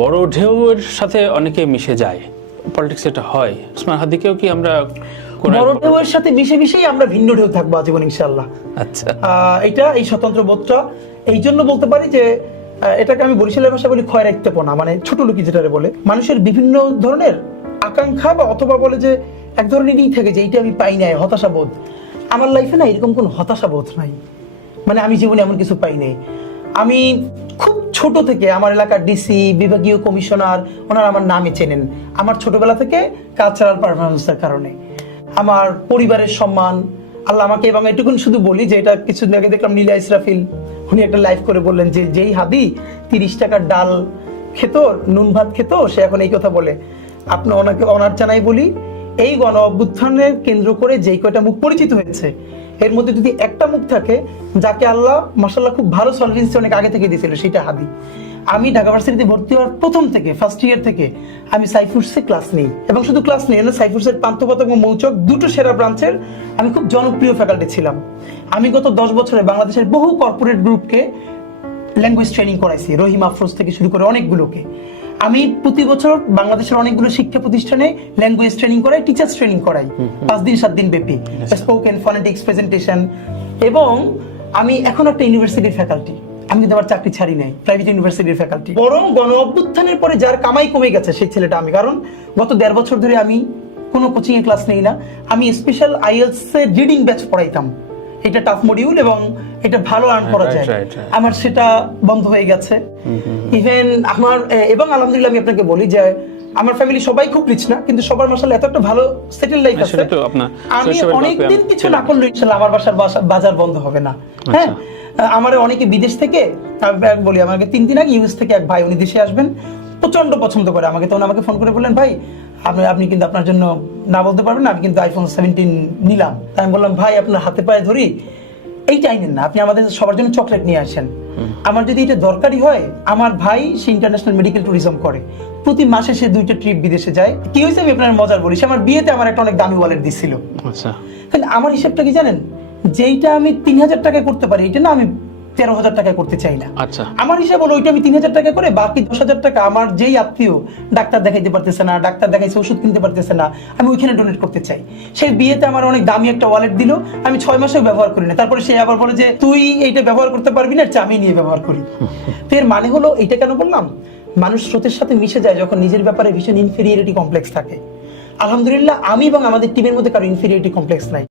বড় ঢেউয়ের সাথে অনেকে মিশে যায়, পলিটিক্স এটা হয়। ওসমান হাদিকেও কি আমরা বড় ঢেউয়ের সাথে মিশে মিশেই আমরা ভিন্ন ঢেউ থাকবো আজীবন ইনশাআল্লাহ। আচ্ছা, এটা এই স্বতন্ত্র বোধটা এই জন্য বলতে পারি যে এটাকে আমি বরিশালের ভাষা বলি খয়রাইত্যপনা, মানে ছোট লোকি যেটারে বলে। মানুষের বিভিন্ন ধরনের আকাঙ্ক্ষা বা অথবা বলে যে এক ধরনেরই থাকে যে এইটা আমি পাই নাই, হতাশা বোধ। আমার লাইফে না এরকম কোনো হতাশা বোধ নাই, মানে আমি জীবনে এমন কিছু পাই নাই। আমি খুব ছোট থেকে আমার এলাকার ডিসি, বিভাগীয় কমিশনার, ওনারা আমার নামে চেনেন আমার ছোটবেলা থেকে কালচারাল পারফরমেন্সের কারণে। আমার পরিবারের সম্মান আল্লাহ আমাকে, এবং এটুকুন শুধু বলি যে এটা কিছুদিন আগে দেখলাম নীলা ইসরাফিল উনি একটা লাইভ করে বললেন যে যেই হাদি 30 টাকার ডাল খেত, নুন ভাত খেত, সে এখন এই কথা বলে। আপনি ওনাকে অনার জানাই বলি, এই গণ অভ্যুত্থানের কেন্দ্র করে যেই কয়টা মুখ পরিচিত হয়েছে এর মধ্যে যদি একটা মুখ থাকে যাকে আল্লাহ মাশাআল্লাহ খুব ভালো সলভেন্সি অনেক আগে থেকে দিয়েছিল, সেটা হাদি। আমি ঢাকা ভার্সিটিতে ভর্তি হওয়ার প্রথম থেকে ফার্স্ট ইয়ার থেকে আমি সাইফুরসে ক্লাস নেই, এবং শুধু ক্লাস নেই না, সাইফুরসের পান্থপথ এবং মৌচক দুটো সেরা ব্রাঞ্চের আমি খুব জনপ্রিয় ফ্যাকাল্টি ছিলাম। আমি গত 10 বছরে বাংলাদেশের বহু কর্পোরেট গ্রুপকে ল্যাঙ্গুয়েজ ট্রেনিং করাইছি, রহিম আফরোজ থেকে শুরু করে অনেকগুলোকে। আমি প্রতি বছর বাংলাদেশের অনেকগুলো শিক্ষা প্রতিষ্ঠানে ল্যাঙ্গুয়েজ ট্রেনিং করাই, টিচার্স ট্রেনিং করাই 5 দিন 7 দিন ব্যাপী, স্পোকেন, ফনেটিক্স, প্রেজেন্টেশন। এবং আমি এখন একটা ইউনিভার্সিটির ফ্যাকাল্টি, আমি কিন্তু আমার চাকরি ছাড়ি নাই, প্রাইভেট ইউনিভার্সিটির ফ্যাকাল্টি। বরং গণ অভ্যুত্থানের পরে যার কামাই কমে গেছে সেই ছেলেটা আমি, কারণ গত 1.5 বছর ধরে আমি কোনো কোচিং এ ক্লাস নেই না। আমি স্পেশাল আইএলটিএস এর রিডিং ব্যাচ পড়াইতাম, এটা টাফ মডিউল এবং এটা ভালো আর্ন করা যায়, আমার সেটা বন্ধ হয়ে গেছে। ইভেন আমার, এবং আলহামদুলিল্লাহ আমি আপনাকে বলি যে আমার ফ্যামিলি সবাই খুব রিচ না, কিন্তু সবার মাশাআল্লাহ এত একটা ভালো সেটেল লাইফ আছে। আমি অনেকদিন কিছু না করলে ইনশাআল্লাহ আমার বাজার বন্ধ হবে না। হ্যাঁ, আমার অনেকে বিদেশ থেকে বলি, আমাকে 3 দিন আগে ইউএস থেকে এক ভাই, উনি দেশে আসবেন, প্রচন্ড পছন্দ করে আমাকে, তখন আমাকে ফোন করে বললেন ভাই আপনি কিন্তু আপনার জন্য না বলতে পারবেন না, আমি কিন্তু আইফোন 17 নিলাম। তাই আমি বললাম ভাই আপনার হাতে পায়ে ধরি, এইটাই নেন না, আপনি আমাদের সবার জন্য চকলেট নিয়ে আসেন। আমার যদি এটা দরকারি হয়, আমার ভাই সে ইন্টারন্যাশনাল মেডিকেল ট্যুরিজম করে, প্রতি মাসে সে 2টা ট্রিপ বিদেশে যায়। কি হয়েছে আমি আপনার মজার বলি, সে আমার বিয়েতে আমার একটা অনেক দামি ওয়ালেট দিছিল। আচ্ছা, কিন্তু আমার হিসাবটা কি জানেন, যেইটা আমি 3000 টাকায় করতে পারি এটা না আমি 13,000 টাকায় করতে চাই না। আচ্ছা, আমার হিসাব হলো ওইটা আমি 3000 টাকা করে, বাকি 10,000 টাকা আমার যেই আত্মীয় ডাক্তার দেখাইতে পারতেছে না, ডাক্তার দেখাইছে ওষুধ কিনতে পারতেছে না, আমি ওইখানে ডোনেট করতে চাই। সেই বিয়েতে আমার অনেক দামি একটা ওয়ালেট দিল, আমি 6 মাসেও ব্যবহার করি না, তারপরে সে আবার বলে যে তুই এইটা ব্যবহার করতে পারবি না, আমি নিয়ে ব্যবহার করি। তো এর মানে হলো, এইটা কেন বললাম, মানুষ স্রোতের সাথে মিশে যায় যখন নিজের ব্যাপারে ভীষণ ইনফেরিয়রিটি কমপ্লেক্স থাকে। আলহামদুলিল্লাহ আমি এবং আমাদের টিমের মধ্যে কারো ইনফেরিয়রিটি কমপ্লেক্স নাই।